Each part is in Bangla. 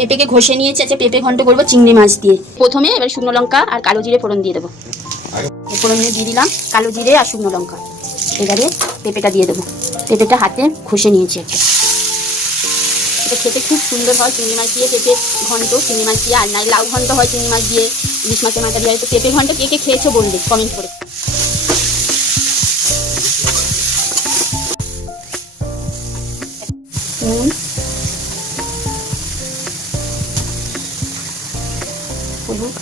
পেঁপেকে ঘষে নিয়েছি। আচ্ছা, পেঁপে ঘন্ট করবো চিংড়ি মাছ দিয়ে। প্রথমে এবার শুকনো লঙ্কা আর কালো জিরে ফোড়ন দিয়ে দেবো। ফোড়ন দিয়ে দিলাম কালো জিরে আর শুকনো লঙ্কা। এবারে পেঁপেটা দিয়ে দেবো। পেঁপেটা হাতে ঘষে নিয়েছি একটা। এটা খেতে খুব সুন্দর হয় চিংড়ি মাছ দিয়ে পেঁপে ঘন্ট, চিংড়ি মাছ দিয়ে। আর নাই লাউ ঘন্ট হয় চিংড়ি মাছ দিয়ে, ইলিশ মাছের মাথা দিয়ে। তো পেঁপে ঘন্ট কে কে খেয়েছো বলবে কমেন্ট করে। নুন, হলুদ,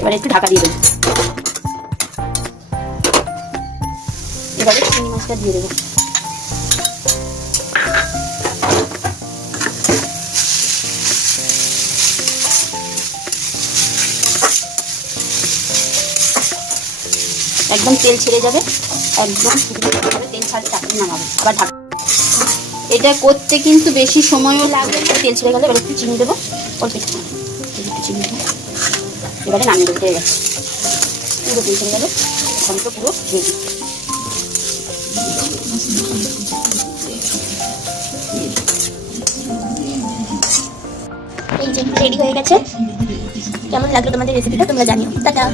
এবারে একটু ঢাকা দিয়ে দেবো। এবারে চিংড়ি মাছটা দিয়ে দেবো। একদম তেল ছেড়ে যাবে, একদম তেল ছাড়লে তারপরে নামাবো। আবার ঢাকা। এটা করতে কিন্তু বেশি সময়ও লাগবে না। তেল ছেড়ে গেলে এবার একটু চিনি দেবো, অল্প একটু চিনি দেবো। এবারে নামিয়ে দেবো। হয়ে গেছে, পুরো তেল ছেড়ে গেলে এখন তো পুরো রেডি। এই যে রেডি হয়ে গেছে। কেমন লাগলো তোমাদের রেসিপিটা তোমরা জানিও। টাটা।